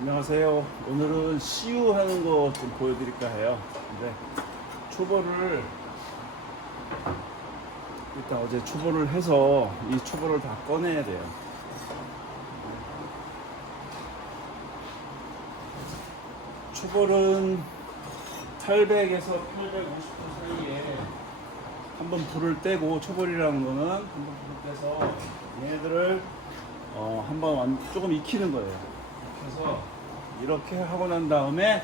안녕하세요. 오늘은 CU 하는 거 좀 보여드릴까 해요. 근데 초벌을 일단 어제 초벌을 해서 이 초벌을 다 꺼내야 돼요. 초벌은 800에서 850도 사이에 한번 불을 떼고 초벌이라는 거는 한번 불을 떼서 얘네들을 어, 한번 완- 조금 익히는 거예요. 그래서 이렇게 하고 난 다음에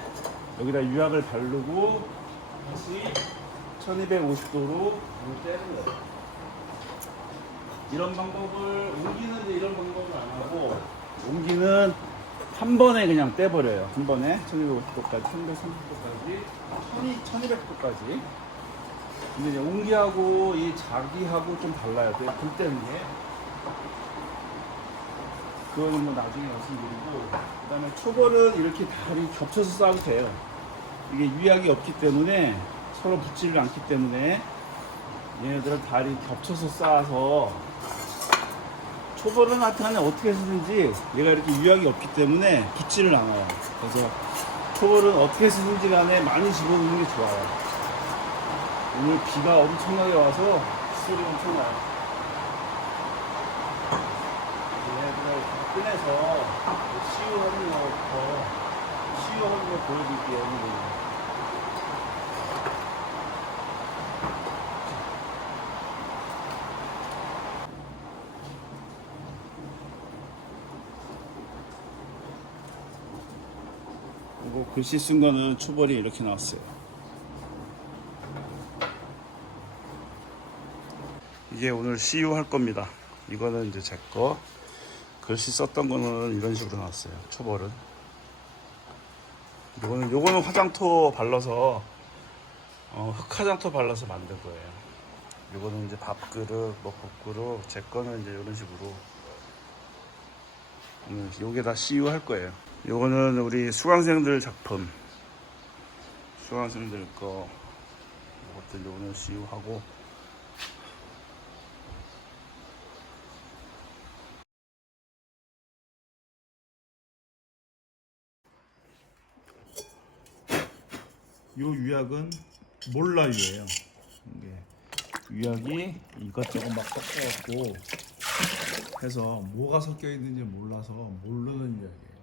여기다 유약을 바르고 다시 1250도로 불을 떼는 거예요. 이런 방법을 옮기는 이런 방법을 안 하고 옮기는 한 번에 그냥 떼버려요. 한 번에 1250도까지, 1130도까지, 1200도까지. 근데 이제 옹기하고 이 자기하고 좀 달라요. 때는 게. 그거는 뭐 나중에 말씀드리고 그 다음에 초벌은 이렇게 다리 겹쳐서 싸도 돼요. 이게 유약이 없기 때문에 서로 붙지를 않기 때문에 얘네들은 다리 겹쳐서 쌓아서 초벌은 하여튼간에 어떻게 쓰든지 얘가 이렇게 유약이 없기 때문에 붙지를 않아요. 그래서 초벌은 어떻게 쓰든지 간에 많이 집어넣는 게 좋아요. 오늘 비가 엄청나게 와서 소리 엄청 나요. 얘네들을 다 꺼내서 시유하는 거부터 시유하는 거 보여드릴게요. 오늘. 그리고 글씨 쓴 거는 초벌이 이렇게 나왔어요. 이게 오늘 CU 할 겁니다. 이거는 이제 제 거. 글씨 썼던 거는 이런 식으로 나왔어요. 초벌은. 요거는 요거는 화장토 발라서 어, 흑화장토 발라서 만든 거예요. 요거는 이제 밥그릇, 뭐 국그릇, 제 거는 이제 이런 식으로. 음, 요게 다 CU 할 거예요. 요거는 우리 수강생들 작품. 수강생들 거. 이것들 요거는 CU 하고. 요 유약은 몰라유예요. 이게 유약이 이것저것 막 섞여갖고 해서 뭐가 섞여 있는지 몰라서 모르는 유약이에요.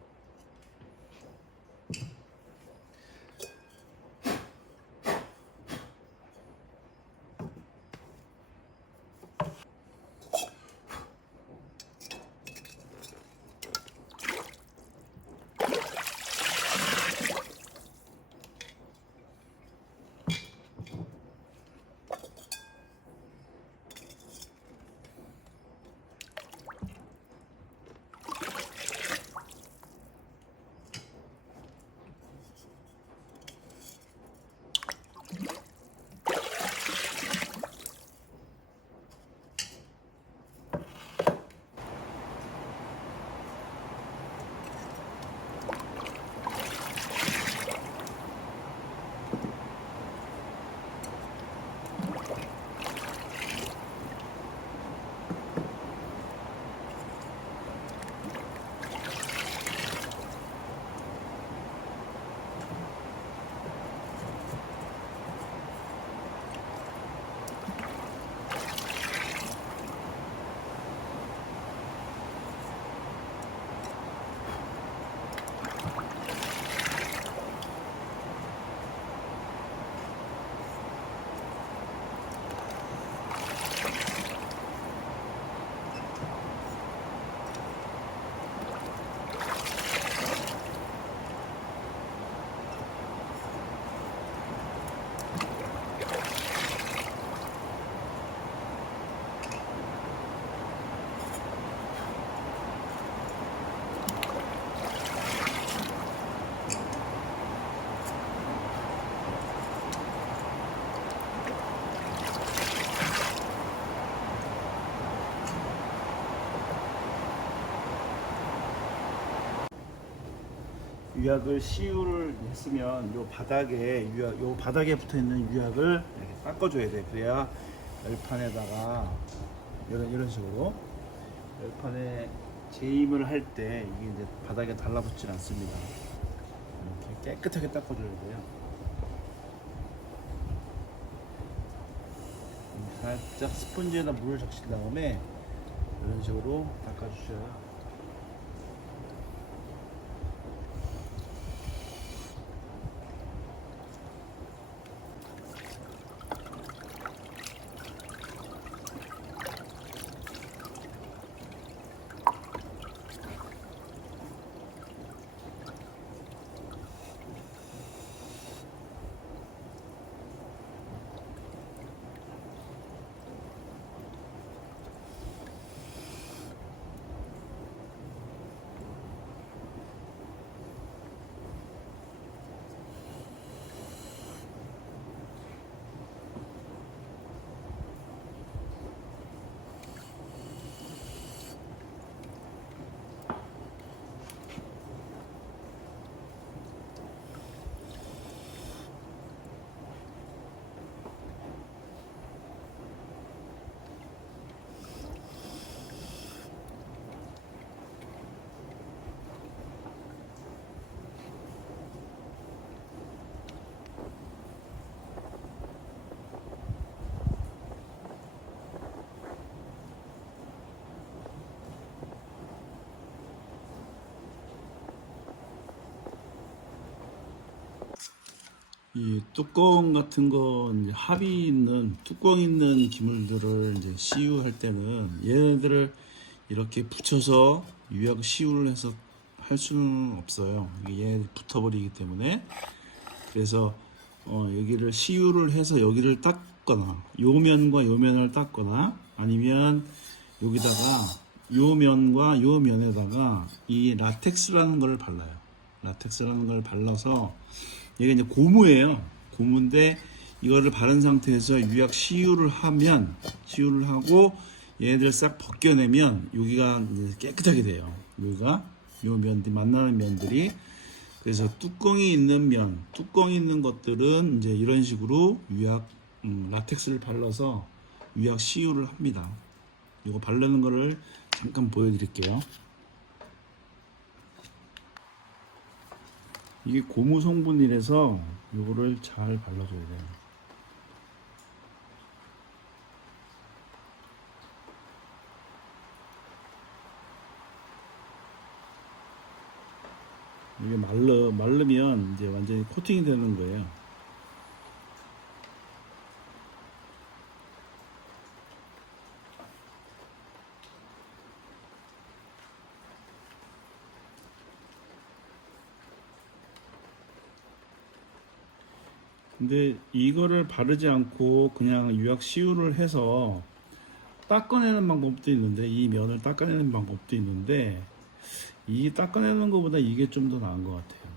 유약을 시유를 했으면 요 바닥에 유약 요 바닥에 붙어 있는 유약을 이렇게 닦아줘야 돼. 그래야 열판에다가 이런 이런 식으로 열판에 재임을 할 때 이게 이제 바닥에 달라붙지 않습니다. 이렇게 깨끗하게 닦아줘야 돼요. 살짝 스펀지에다 물을 적신 다음에 이런 식으로 닦아주셔야 이 뚜껑 같은 거 이제 합이 있는 뚜껑 있는 기물들을 이제 시유할 때는 얘네들을 이렇게 붙여서 유약 시유를 해서 할 수는 없어요. 이게 얘 붙어버리기 때문에 그래서 어, 여기를 시유를 해서 여기를 닦거나 요 면과 요 면을 닦거나 아니면 여기다가 요 면과 요 면에다가 이 라텍스라는 걸 발라요. 라텍스라는 걸 발라서 이게 이제 고무예요. 고무인데 이거를 바른 상태에서 유약 시유를 하면 시유를 하고 얘네들 싹 벗겨내면 여기가 깨끗하게 돼요. 여기가 요 면들 만나는 면들이 그래서 뚜껑이 있는 면, 뚜껑이 있는 것들은 이제 이런 식으로 유약 음, 라텍스를 발라서 유약 시유를 합니다. 이거 바르는 거를 잠깐 보여드릴게요. 이게 고무 성분이라서 이거를 잘 발라줘야 돼요. 이게 말르 말르면 이제 완전히 코팅이 되는 거예요. 근데 이거를 바르지 않고 그냥 유약 시유를 해서 닦아내는 방법도 있는데 이 면을 닦아내는 방법도 있는데 이 닦아내는 것보다 이게 좀 더 나은 것 같아요.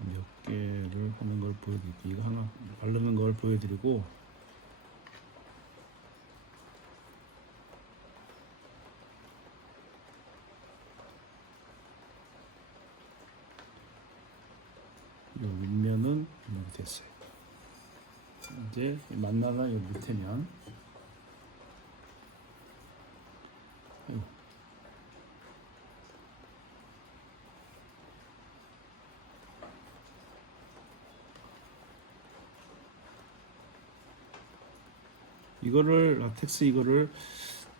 몇 개를 하는 걸 보여드릴게요. 이거 하나 바르는 걸 보여드리고 이 윗면은 이렇게 됐어요. 이제 만나는 이 밑에 면. 아이고. 이거를 라텍스 이거를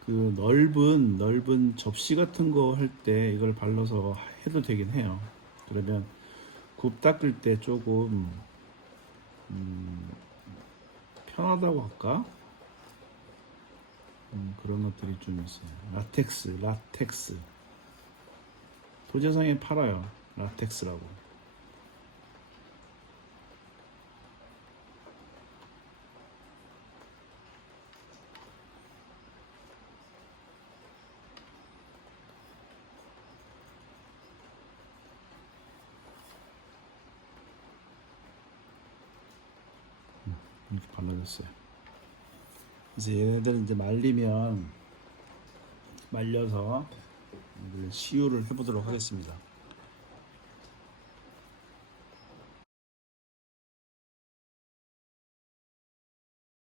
그 넓은 넓은 접시 같은 거 할 때 이걸 발라서 해도 되긴 해요. 그러면 굽 닦을 때 조금 음, 편하다고 할까? 음, 그런 것들이 좀 있어요. 라텍스, 라텍스. 도제상에 팔아요. 라텍스라고. 이렇게 발라졌어요. 그래서 얘네들 이제 말리면 말려서 시유를 해보도록 하겠습니다.